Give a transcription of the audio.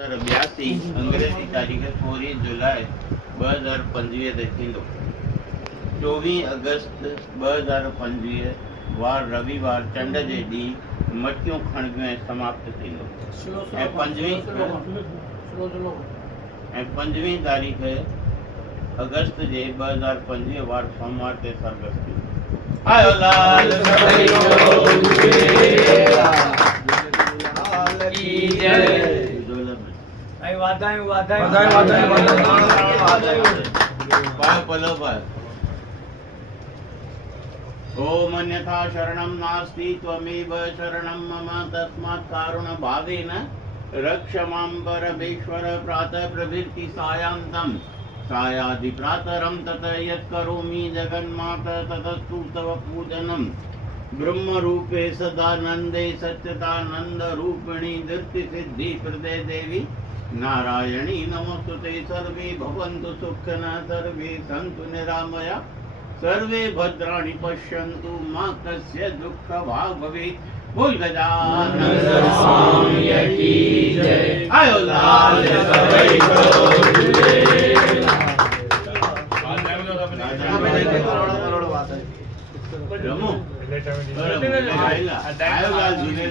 બ્યાસી અંગ્રેજી તારીખે 4 जुलाई 2025 ते थींदो। 24 अगस्त 2025 वार रविवार चंड जे ॾींहुं मटियूं खणिबियूं ऐं समाप्त थींदो। ऐं 5वीं तारीख़ अगस्त जे 2025 वार सोमवार ते सरगस थींदो। आयो लाल की जय। ओम अन्यथा शरणं नास्ति त्वमेव शरणं मम तस्मात् कारुण भावेन रक्ष मां परमेश्वर। प्रातः प्रभृति सायान्तं सायादि प्रातरं ततः यत् करोमि जगन्माता ततस्तु तव पूजनम्। ब्रह्म रूपे सदानंदे सच्चिदानंद रूपिणी धृति सिद्धि प्रदे देवी नारायणी नमोस्तुते। सर्वे भवन्तु सुखिनः सर्वे सन्तु निरामया सर्वे भद्राणि पश्यन्तु मा कस्य दुःख भाग् भवेत्। बोल गजानन स्वामी की जय। आयो लाल रमो आयो लाल झूलेलाल।